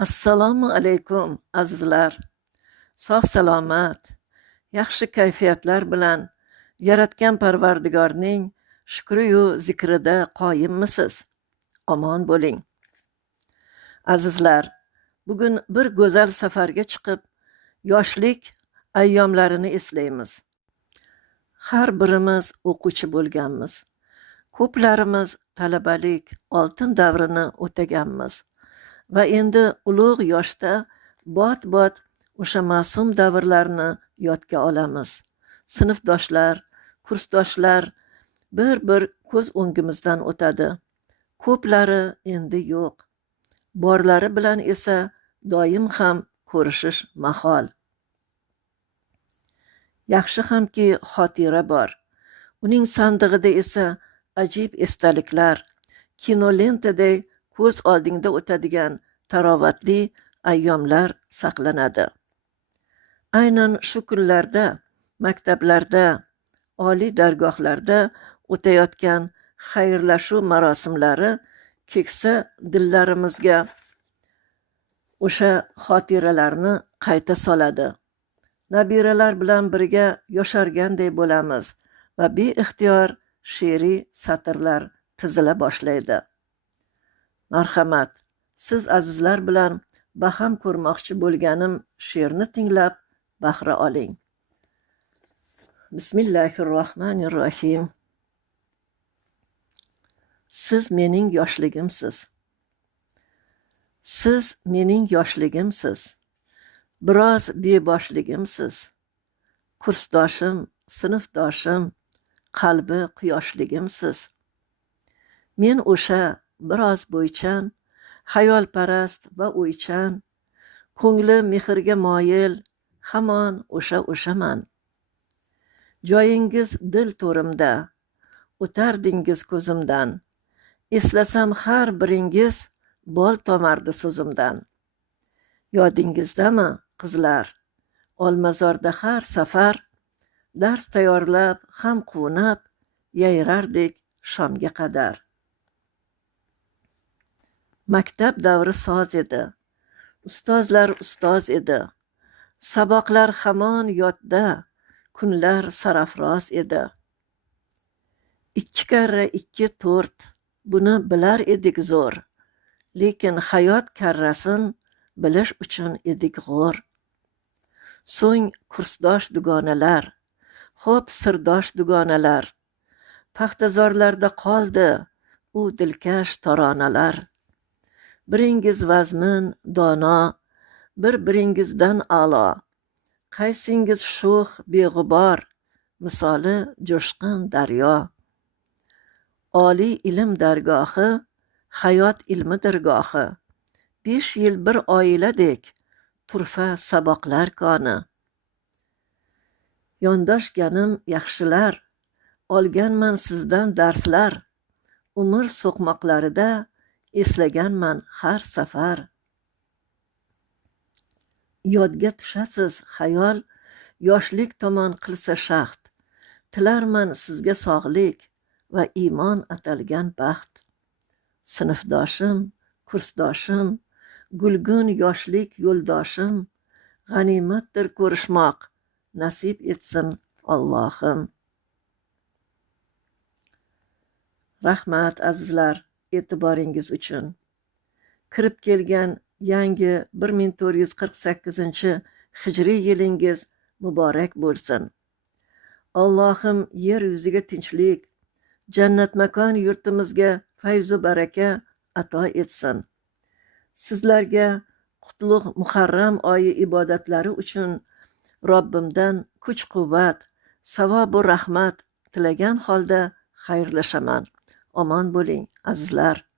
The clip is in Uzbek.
Assalomu alaykum azizlar. Sog' salomat, yaxshi kayfiyatlar bilan yaratgan Parvardigorning shukri-yu zikrida qoyimmisiz? Omon bo'ling. Azizlar, bugun bir go'zal safarga chiqib, yoshlik ayyomlarini eslaymiz. Har birimiz o'quvchi bo'lganmiz. Ko'plarimiz talabalik oltin davrini o'taganmiz. Va endi ulug' yoshda bot-bot o'sha ma'sum davrlarni yodga olamiz. Sinfdoshlar, kursdoshlar bir ko'z o'ngimizdan o'tadi. Ko'plari endi yo'q. Borlari bilan esa doim ham ko'rishish mahol. Yaxshi hamki xotira bor. Uning sandig'ida esa ajib esdaliklar, kinolentaday ko'z oldingda o'tadigan tarovatli ayyomlar saqlanadi. Aynan shu kunlarda maktablarda, oliy dargohlarda o'tayotgan xayrlashuv marosimlari keksa dillarimizga o'sha xotiralarni qayta soladi. Nabiralar bilan birga yosharganday bo'lamiz va beixtiyor she'riy satrlar tizila boshlaydi. Marhamat, siz azizlar bilan baham ko'rmoqchi bo'lganim she'rni tinglab bahra oling. Bismillahirrohmanirrohim. Siz mening yoshligimsiz. Siz mening yoshligimsiz. Biroz beboshligimsiz. Kursdoshim, sinfdoshim, qalbi quyoshligimsiz. Men o'sha biroz bo'ychan, xayolparast va o'ychan, ko'ngli mehrga moyil, hamon o'shaman. Joyingiz dil to'rimda, o'tardingiz ko'zimdan, eslasam har biringiz bol tomardi so'zimdan. Yodingizdami, qizlar, Olmazorda har safar dars tayyorlab, ham quvnab, yayrardik shomga qadar. Maktab davri soz edi, ustozlar ustoz edi, saboqlar hamon yodda, kunlar sarafroz edi. 2 karra 2 4, buni bilar edik zo'r, lekin hayot karrasin bilish uchun edik g'o'r. So'ng kursdosh dugonalar, xo'p sirdosh dugonalar, paxtazorlarda qoldi u dilkash taronalar. Biringiz vazmin, dono, bir-biringizdan a'lo, qaysingiz sho'x, beg'ubor, misoli jo'shqin daryo. Oliy ilm dargohi, hayot ilmi dargohi, 5 yil bir oiladek, turfa saboqlar koni. Yondoshganim yaxshilar, olganman sizdan darslar, umr so'qmoqlarida eslaganman har safar. Yodga tushasiz xayol, yoshlik tomon qilsa shaxt, tilarman sizga sog'lik va iymon atalgan baxt. Sinfdoshim, kursdoshim, gulgun yoshlik yo'ldoshim, g'animatdir ko'rishmoq, nasib etsin Allohim. Rahmat azizlar, e'tiboringiz uchun. Kirib kelgan yangi 1448 hijriy yilingiz muborak bo'lsin. Allohim yer yuziga tinchlik, jannat makon yurtimizga fayzu baraka ato etsin. Sizlarga qutlug' Muharram oyi ibodatlari uchun Robbimdan kuch-quvvat, savob va rahmat tilagan holda xayrlashaman. Omon bo'ling azizlar.